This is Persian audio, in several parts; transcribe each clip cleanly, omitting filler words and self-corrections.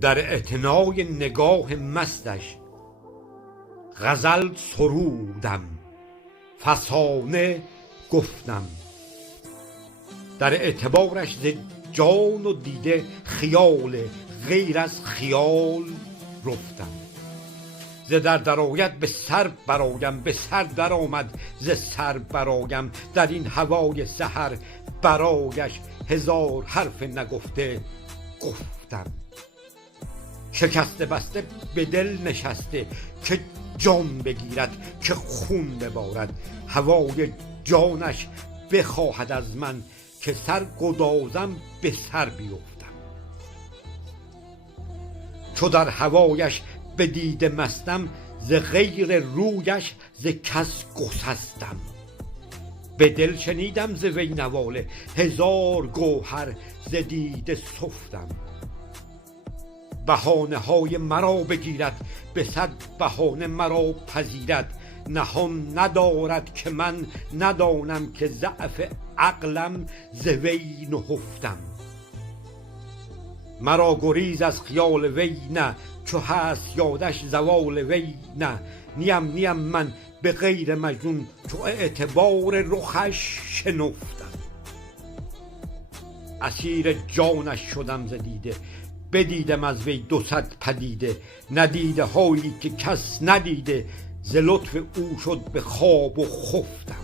در اعتنای نگاه مستش غزل سرودم، فسانه گفتم. در اعتبارش ز جان و دیده خیال غیر از خیال رفتم. ز درآید به سر برایم، به سر درآمد ز سر برایم. در این هوای سحر برایش هزار حرف نگفته گفتم. شکسته بسته به دل نشسته که جان بگیرد، که خون ببارد. هوای جانش بخواهد از من که سر گدازم به سر بیفتم. چو در هوایش به دیده مستم، ز غیر رویش ز کس گسستم. به دل شنیدم ز وی نواله، هزار گوهر ز دیده سفتم. بهانه های مرا بگیرد، به صد بهانه مرا پذیرد. نهان ندارد که من ندانم، که ضعف عقلم ز وی نهفتم. مرا گریز از خیال وی نه، چو هست یادش زوال وی نه. نیم من به غیر مجنون، چو اعتبار رخش شنفتم. اسیر جانش شدم ز دیده، بدیدم از وی 200 پدیده. ندیده هایی که کس ندیده، ز لطف او شد به خواب و خفتم.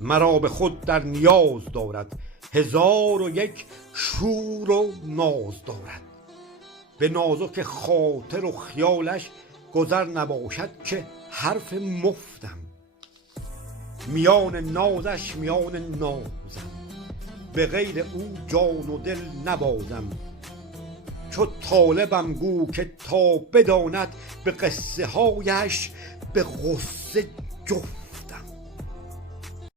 مرا به خود در نیاز دارد، 1001 شور و ناز دارد. به نازک خاطر و خیالش گذر نباشد که حرف مفتم. میان نازش میان نازم، به غیر او جان و دل نبازم. چو طالبم گو که تا بداند، به قصه هایش به غصه جفتم.